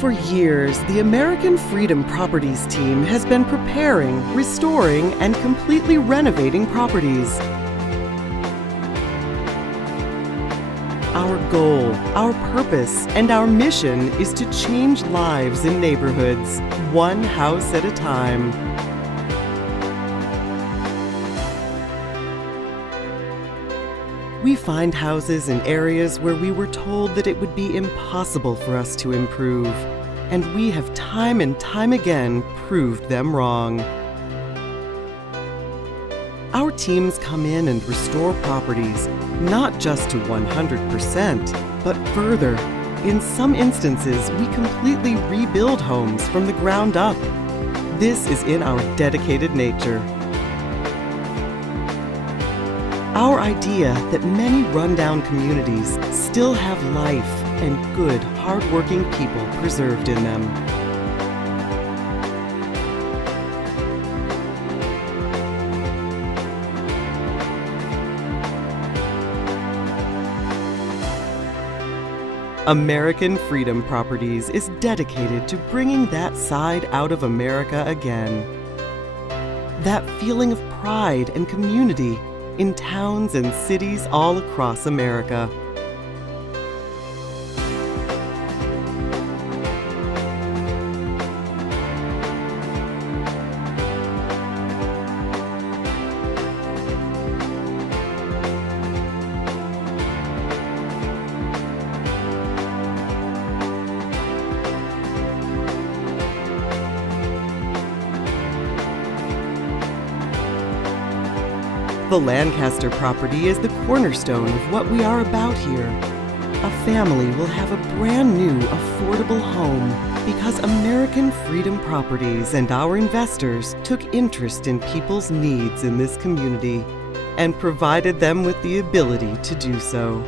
For years, the American Freedom Properties team has been preparing, restoring, and completely renovating properties. Our goal, our purpose, and our mission is to change lives in neighborhoods, one house at a time. We find houses in areas where we were told that it would be impossible for us to improve, and we have time and time again proved them wrong. Our teams come in and restore properties, not just to 100%, but further. In some instances, we completely rebuild homes from the ground up. This is in our dedicated nature. Our idea that many rundown communities still have life and good, hardworking people preserved in them. American Freedom Properties is dedicated to bringing that side out of America again. That feeling of pride and community in towns and cities all across America. The Lancaster property is the cornerstone of what we are about here. A family will have a brand new, affordable home because American Freedom Properties and our investors took interest in people's needs in this community and provided them with the ability to do so.